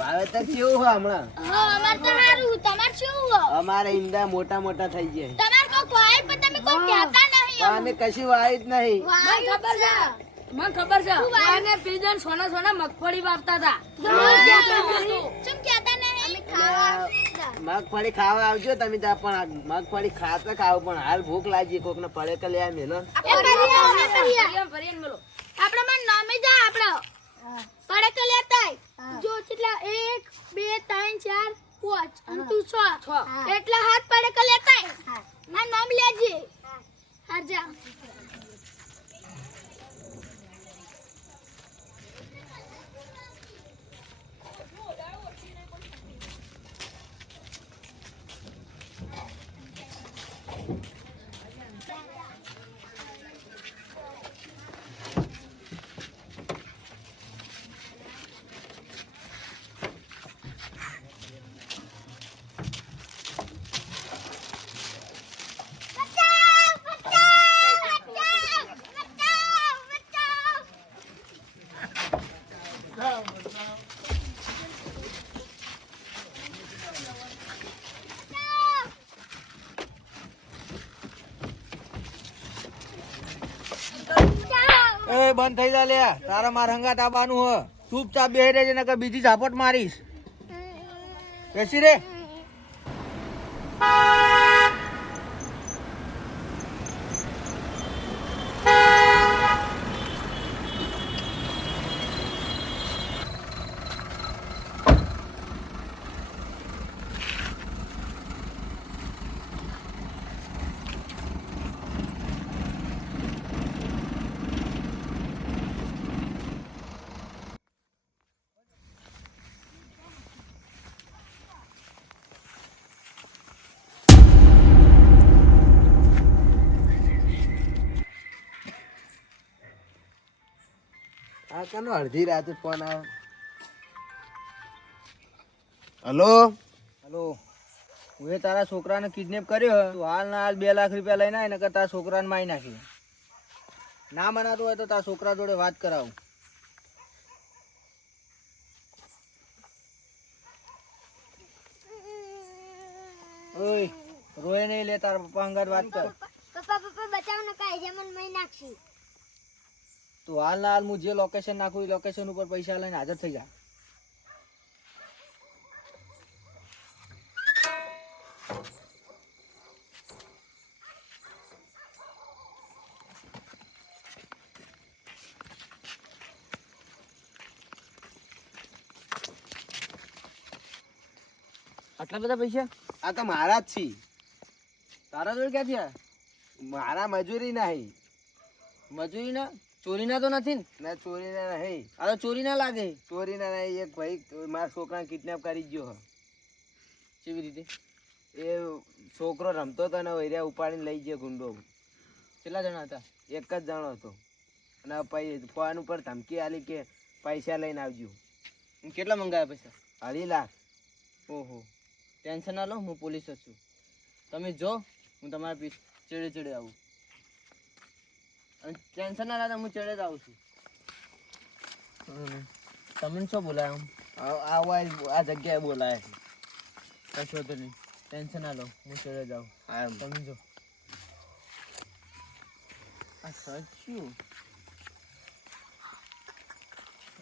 વાવેતર કેવું હોય હમણાં? હા અમાર તો સારું. તમાર કેવું હો? અમારે ઈંડા મોટા મોટા થઈ ગયા. તમાર કોક વાય પણ તમે કોઈ કહેતા નહીં. અને કશી વાય જ નહીં. મને ખબર છે વાને પીજન સોના સોના મગફળી વાવતા હતા. ચમ કહેતા નહીં. અમે ખાવા મગફળી ખાવા આવજો તમે ત્યાં, પણ મગફળી ખાતા ખાવ પણ હાલ ભૂખ લાગી, કોક ને પડે કે લે મેલો. આપણે માં નામે જા આપણે પડે કે લેતાય જો કેટલા 1 2 3 4 5 અને તું 6 એટલા હાથ પડે કે લેતાય ના નામ લેજે હાર જા. એ બંધ થઈ જા લે, તારા માર હંગાત આવવાનું હ. ચૂપચાપ બેહી રહેજે નકર બીજી ઝાપટ મારીશ. બેસી રે. આ કનો અડધી રાતે ફોન આવ્યો? હલો હલો, હું તારા છોકરાને કિડનેપ કર્યો. તું હાલ ના હાલ 2 લાખ રૂપિયા લઈને આય, નકર તારા છોકરાને મારી નાખી. ના મનાતું હોય તો તારા છોકરા જોડે વાત કરાવું. ઓય રોય નહીં, લે તારા પપ્પા અંગાત વાત કર. પપ્પા બચાવ ન કાઈ જે મન મઈ નાખી. તું હાલ ના હાલ હું જે લોકેશન નાખું એ લોકેશન ઉપર પૈસા લઈને હાજર થઈ જા. આટલા બધા પૈસા? આ તો મારા જ છે. તારા જોડે ક્યાંથી આ? મારા મજૂરી નહીં. મજૂરી ના ચોરી ના તો નથી ને? ના ચોરી ના નહીં. આ તો ચોરી ના લાગે. ચોરી ના નહીં. એક ભાઈ મારા છોકરાને કિડનેપ કરી ગયો. કેવી રીતે? એ છોકરો રમતો હતો ને વૈર્યા ઉપાડીને લઈ ગયો ગુંડો. કેટલા જણા હતા? એક જ જણો હતો. અને ફોન ઉપર ધમકી આલી કે પૈસા લઈને આવજો. કેટલા મંગાયા પૈસા? 2.5 લાખ. ઓહો, ટેન્શન ના લો, હું પોલીસ જ છું. તમે જો, હું તમારા ચેડે ચેડે આવું. ટેન્શન ના લાગે, હું ચડે જ આવું છું. તમને શું બોલાય? આ જગ્યાએ બોલાય છે. કશો તો નહીં, ટેન્શન ના લો, હું ચડે જ આવું. તમે જો આ સાચું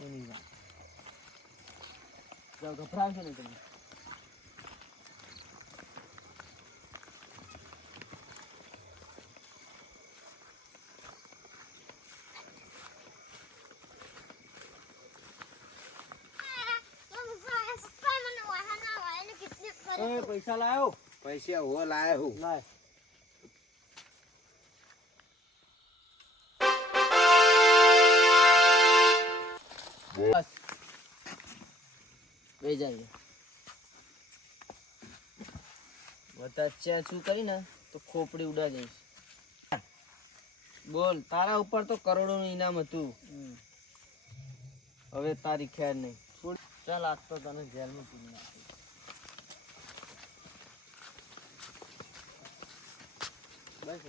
એની વાત. જાઓ, ગભરાવશો નહીં તમે. પૈસા લાયો? પૈસા હો લાયો હું. લાય. બસ બે જાય વચ્ચે શું કરી ને તો ખોપડી ઉડા જઈશ. બોલ, તારા ઉપર તો કરોડોનું ઇનામ હતું. હવે તારી ખેર નહીં. ચાલ, આજ તો તને જેલમાં પૂરી નાખી. બસ